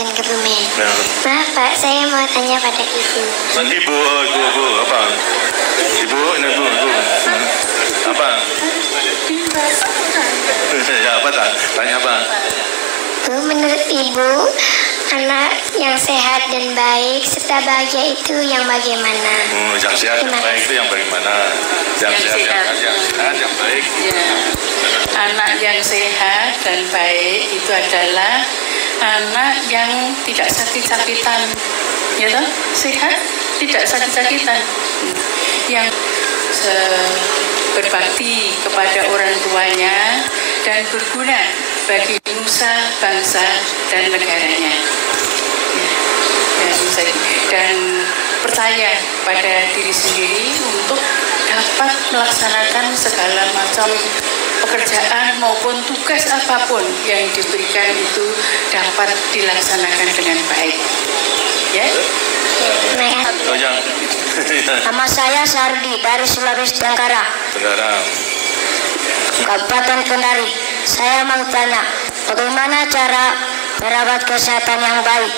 Kabupaten Kebumen. Ya. Maaf Pak, saya mau tanya pada Ibu. Ibu, apa? Ibu, ini ibu. Apa? Ya, apa tak? Tanya apa? Bu, menurut Ibu, anak yang sehat dan baik serta bahagia itu yang bagaimana? Yang sehat dan baik itu yang bagaimana? Yang sehat, yang baik. Ya. Anak yang sehat dan baik itu adalah anak yang tidak sakit-sakitan, ya toh? Sehat, tidak sakit-sakitan, yang berbakti kepada orang tuanya dan berguna bagi nusa, bangsa, dan negaranya. Dan percaya pada diri sendiri untuk dapat melaksanakan segala macam pekerjaan maupun tugas apapun yang diberikan itu dapat dilaksanakan dengan baik. Ya. Nama saya Sardi dari Sulawesi Tenggara. Kabupaten Kendari. Saya mau tanya, bagaimana cara merawat kesehatan yang baik?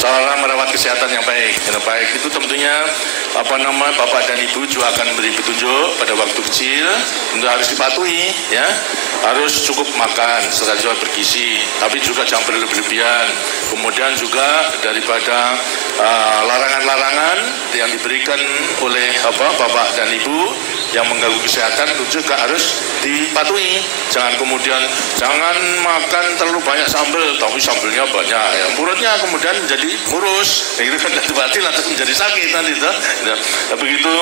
Cara merawat kesehatan yang baik. Yang baik itu tentunya Bapak dan Ibu juga akan beri petunjuk pada waktu kecil untuk harus dipatuhi, ya. Harus cukup makan secara bergizi, tapi juga jangan berlebihan. Kemudian juga daripada larangan-larangan yang diberikan oleh Bapak dan Ibu yang mengganggu kesehatan itu juga harus dipatuhi. Jangan kemudian jangan makan terlalu banyak sambal, tapi sambalnya banyak, ya. Mulutnya kemudian menjadi murus, itu kan berarti lantas menjadi sakit nanti itu. Begitu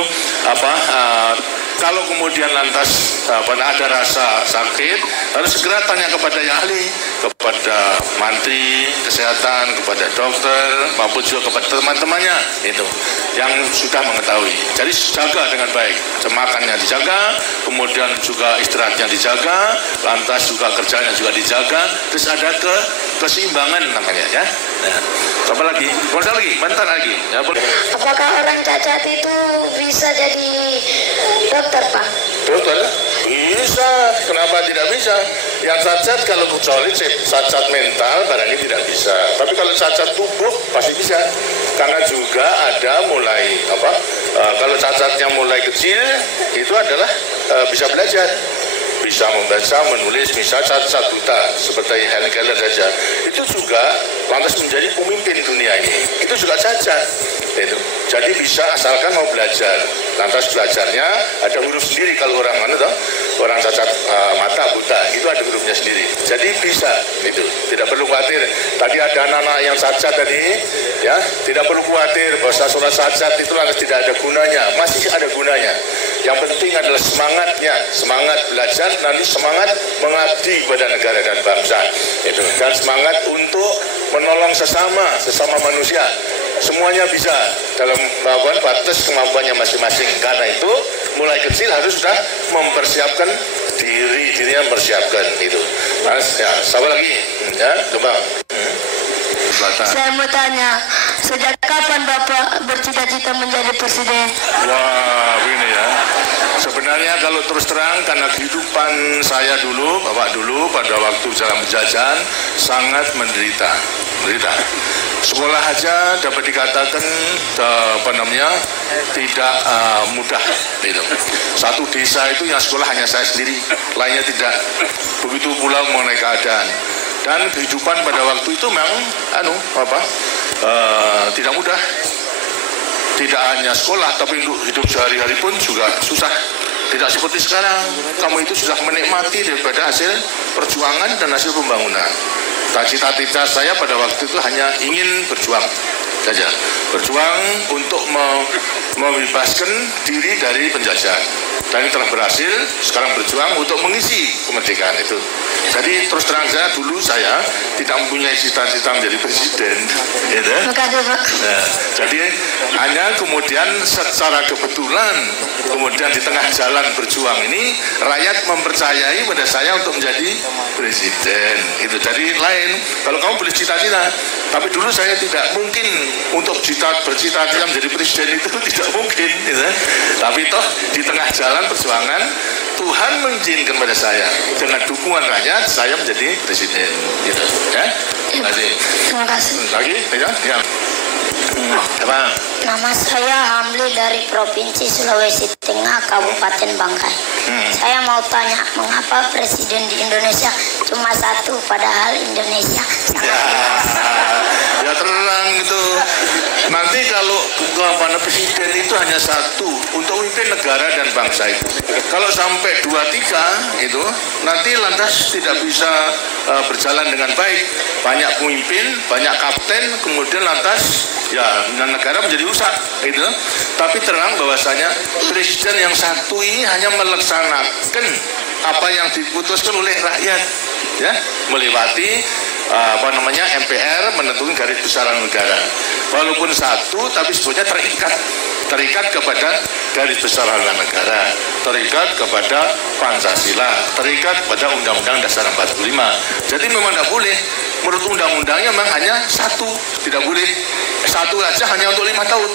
kalau kemudian lantas ada rasa sakit, harus segera tanya kepada yang ahli, kepada mantri kesehatan, kepada dokter, maupun juga kepada teman-temannya itu yang sudah mengetahui. Jadi jaga dengan baik, makannya dijaga, kemudian juga istirahatnya dijaga, lantas juga kerjanya juga dijaga, terus ada keseimbangan namanya, ya. Nah, apa lagi? Bentar lagi. Ya, boleh. Apakah orang cacat itu bisa jadi dokter, Pak? Dokter? Bisa. Kenapa tidak bisa? Yang cacat kalau kecuali cacat mental barangnya tidak bisa. Tapi kalau cacat tubuh pasti bisa. Karena juga ada mulai kalau cacatnya mulai kecil itu adalah bisa belajar. Bisa membaca, menulis, bisa cacat buta seperti Helen Keller saja. Itu juga lantas menjadi pemimpin dunia ini. Itu juga cacat. Itu. Jadi bisa asalkan mau belajar. Lantas belajarnya ada huruf sendiri kalau orang cacat mata buta itu ada hurufnya sendiri. Jadi bisa itu. Tidak perlu khawatir. Tadi ada anak-anak yang cacat tadi, ya, tidak perlu khawatir bahwa surat cacat itu lantas tidak ada gunanya. Masih ada gunanya. Yang penting adalah semangatnya, semangat belajar, nanti semangat mengabdi kepada negara dan bangsa. Itu. Dan semangat untuk menolong sesama manusia. Semuanya bisa dalam batas kemampuannya masing-masing. Karena itu mulai kecil harus sudah mempersiapkan dirinya mempersiapkan itu. Ya, siapa lagi? Ya, coba. Saya mau tanya, sejak kapan Bapak bercita-cita menjadi presiden? Wah, ini ya. Sebenarnya kalau terus terang karena kehidupan saya dulu, Bapak dulu pada waktu jalan penjajahan sangat menderita. Sekolah aja dapat dikatakan tidak mudah. Gitu. Satu desa itu yang sekolah hanya saya sendiri, lainnya tidak. Begitu pula mengenai keadaan. Dan kehidupan pada waktu itu memang tidak mudah. Tidak hanya sekolah, tapi untuk hidup sehari-hari pun juga susah. Tidak seperti sekarang. Kamu itu sudah menikmati daripada hasil perjuangan dan hasil pembangunan. Cita-cita saya pada waktu itu hanya ingin berjuang saja. Berjuang untuk membebaskan diri dari penjajahan. Dan ini telah berhasil, sekarang berjuang untuk mengisi kemerdekaan itu. Jadi terus terang saya tidak mempunyai cita-cita menjadi presiden, gitu. Nah, jadi hanya kemudian secara kebetulan kemudian di tengah jalan berjuang ini rakyat mempercayai pada saya untuk menjadi presiden. Itu jadi lain. Kalau kamu boleh cita-cita, tapi dulu saya tidak mungkin untuk bercita-cita menjadi presiden itu tidak mungkin, gitu. Tapi toh di tengah jalan jalan perjuangan Tuhan mengizinkan pada saya dengan dukungan rakyat saya menjadi presiden gitu ya. Terima kasih. Terima kasih. Lagi ya. Apa? Nama saya Hamli dari Provinsi Sulawesi Tengah, Kabupaten Bangkai. Saya mau tanya, mengapa presiden di Indonesia cuma satu, padahal Indonesia sangat luas? Ya terang itu. Nanti kalau presiden itu hanya satu untuk memimpin negara dan bangsa itu. Kalau sampai 2-3 itu nanti lantas tidak bisa berjalan dengan baik. Banyak pemimpin, banyak kapten, kemudian lantas ya negara menjadi rusak gitu. Tapi terang bahwasanya presiden yang satu ini hanya melaksanakan apa yang diputuskan oleh rakyat ya, melewati MPR menentukan garis besaran negara. Walaupun satu tapi sebetulnya terikat kepada garis besaran negara, terikat kepada Pancasila, terikat pada Undang-Undang Dasar 45. Jadi memang tidak boleh, menurut undang-undangnya memang hanya satu, tidak boleh satu aja hanya untuk 5 tahun.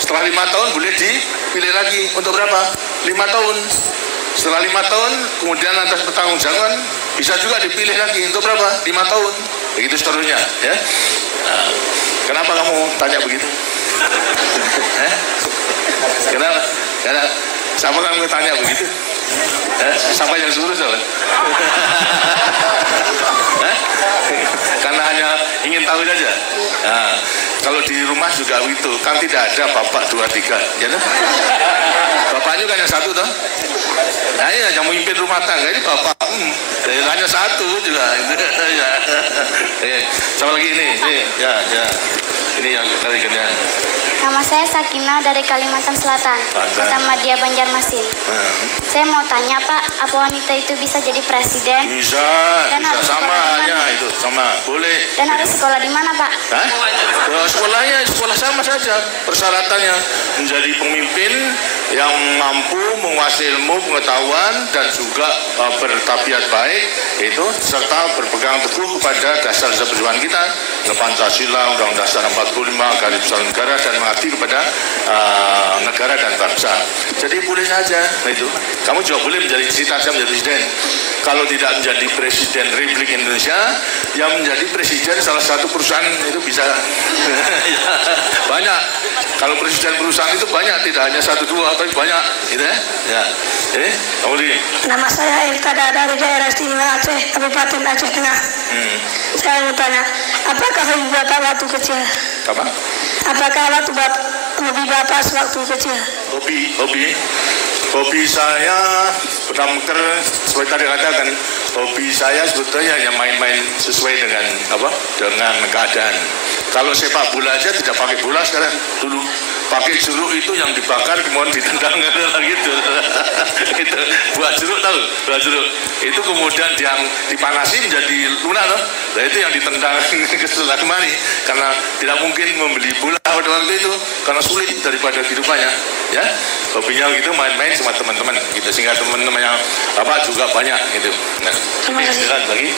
Setelah 5 tahun boleh dipilih lagi untuk berapa? 5 tahun. Setelah 5 tahun kemudian atas pertanggungjawaban bisa juga dipilih lagi untuk berapa? 5 tahun. Begitu seterusnya ya. Nah, kenapa kamu tanya begitu? Kenapa? Siapa kamu tanya begitu? Siapa yang suruh soalnya? Karena hanya ingin tahu saja. Nah, kalau di rumah juga begitu, kan tidak ada bapak 2-3, ya kan? Bapaknya kan yang satu toh. Nah, ya, yang memimpin rumah tangga ini bapak, hanya satu juga. Ya. Sama lagi ini, ya. Ini yang tadi kan ya. Nama saya Sakina dari Kalimantan Selatan, Kota Madia, Banjarmasin. Saya mau tanya Pak, apa wanita itu bisa jadi presiden? Bisa sama hanya itu, sama, boleh. Dan harus sekolah di mana Pak? Hah? Sekolah sama saja persyaratannya, menjadi pemimpin yang mampu menguasai ilmu pengetahuan dan juga bertabiat baik itu, serta berpegang teguh kepada dasar-dasar perjuangan kita, Pancasila, Undang-Undang Dasar 45, garis besar negara, dan mengabdi kepada negara dan bangsa. Jadi boleh saja itu. Kamu juga boleh menjadi cita-cita menjadi presiden. Kalau tidak menjadi presiden Republik Indonesia, yang menjadi presiden salah satu perusahaan itu bisa banyak. Kalau presiden perusahaan itu banyak, tidak hanya 1-2, tapi banyak, gitu ya. Ya. Kamu di. Nama saya Irtada dari daerah istimewa Aceh, Kabupaten Aceh Tengah. Saya mau tanya, apakah hobi Bapak waktu kecil? Apa? Apakah hobi Bapak waktu kecil? Hobi saya benar-benar sesuai tadi katakan, hobi saya sebetulnya hanya main-main sesuai dengan dengan keadaan. Kalau sepak bola aja tidak pakai bola sekarang, dulu pakai jeruk itu yang dibakar kemudian ditendang gitu. Itu buah jeruk, tahu? Buah jeruk itu kemudian yang dipanasi menjadi lunak loh. Nah itu yang ditendang ke sebelah kemari, karena tidak mungkin membeli bola pada waktu itu karena sulit daripada kehidupannya. Ya, hobinya gitu main-main sama teman-teman gitu, sehingga teman-teman yang juga banyak gitu. Nah, silakan lagi.